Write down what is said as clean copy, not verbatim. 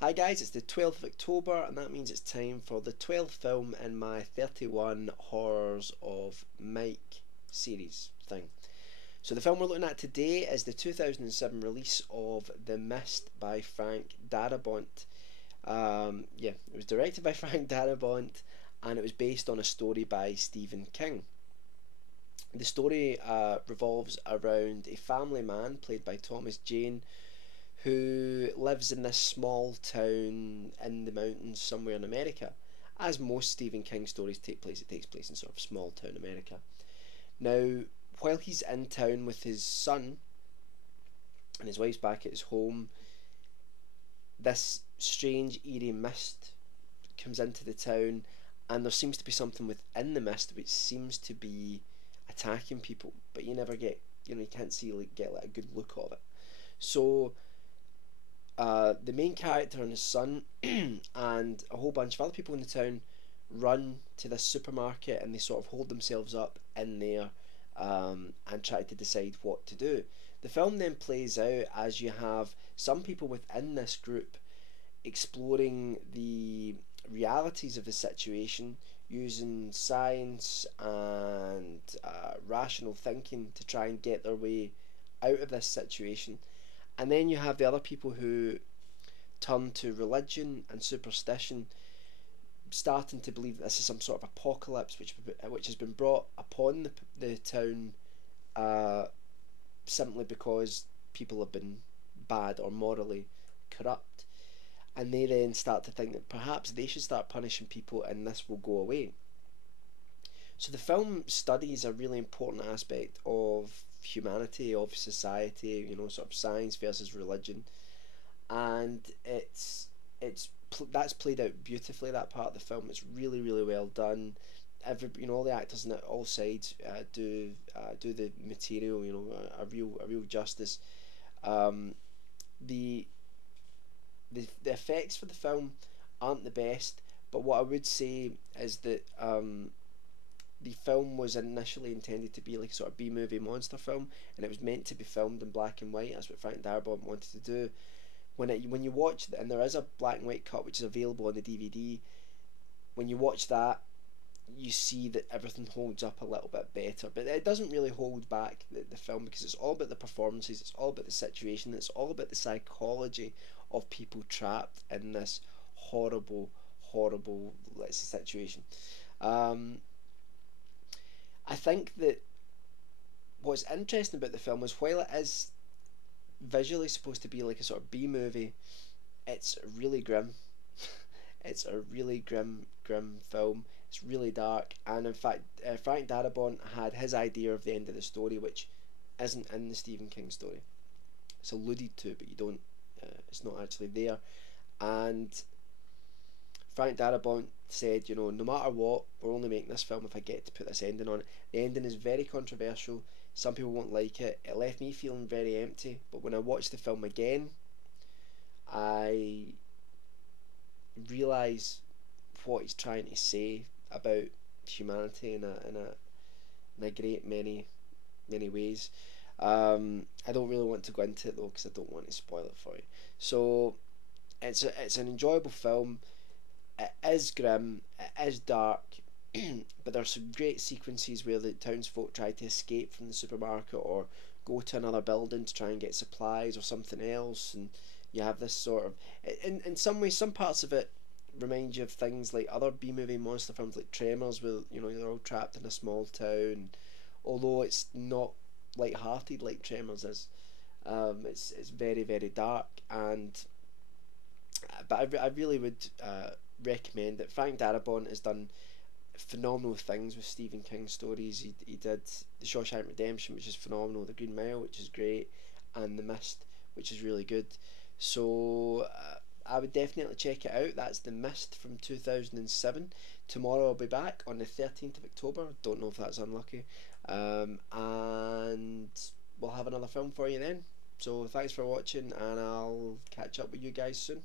Hi guys, it's the 12th of October and that means it's time for the 12th film in my 31 Horrors of Mike series thing. So the film we're looking at today is the 2007 release of The Mist by Frank Darabont. It was directed by Frank Darabont and it was based on a story by Stephen King. The story revolves around a family man played by Thomas Jane who lives in this small town in the mountains somewhere in America. As most Stephen King stories take place, it takes place in sort of small town America. Now, while he's in town with his son and his wife's back at his home, this strange, eerie mist comes into the town, and there seems to be something within the mist which seems to be attacking people, but you never get, you can't see get a good look of it. So the main character and his son and a whole bunch of other people in the town run to this supermarket and they sort of hold themselves up in there and try to decide what to do. The film then plays out as you have some people within this group exploring the realities of the situation using science and rational thinking to try and get their way out of this situation. And then you have the other people who turn to religion and superstition, starting to believe that this is some sort of apocalypse which has been brought upon the town simply because people have been bad or morally corrupt. And they then start to think that perhaps they should start punishing people and this will go away. So the film studies a really important aspect of humanity, of society, sort of science versus religion, and that's played out beautifully. That part of the film, it's really really well done. All the actors in it, all sides, do the material, a real justice. The effects for the film aren't the best, but what I would say is that the film was initially intended to be like a sort of B-movie monster film, and it was meant to be filmed in black and white. That's what Frank Darabont wanted to do. When you watch and there is a black and white cut which is available on the DVD. When you watch that, you see that everything holds up a little bit better, but it doesn't really hold back the film because it's all about the performances, it's all about the situation, it's all about the psychology of people trapped in this horrible situation. I think that what's interesting about the film is while it is visually supposed to be like a sort of B movie, it's really grim. It's a really grim film. It's really dark, and in fact, Frank Darabont had his idea of the end of the story, which isn't in the Stephen King story. It's alluded to, but you don't. It's not actually there, and Frank Darabont said, no matter what, we're only making this film if I get to put this ending on it. The ending is very controversial. Some people won't like it. It left me feeling very empty. But when I watched the film again, I realise what he's trying to say about humanity in a great many ways. I don't really want to go into it though because I don't want to spoil it for you. So it's an enjoyable film. It is grim, it is dark, but there's some great sequences where the townsfolk try to escape from the supermarket or go to another building to try and get supplies or something else, and you have this sort of, in some ways, some parts of it remind you of things like other B-movie monster films like Tremors, where they're all trapped in a small town, although it's not light-hearted like Tremors is. It's very very dark, and but I really would recommend it. Frank Darabont has done phenomenal things with Stephen King stories. He did The Shawshank Redemption, which is phenomenal, The Green Mile, which is great, and The Mist, which is really good. So I would definitely check it out. That's The Mist from 2007. Tomorrow I'll be back on the 13th of October. Don't know if that's unlucky. And we'll have another film for you then. So thanks for watching, and I'll catch up with you guys soon.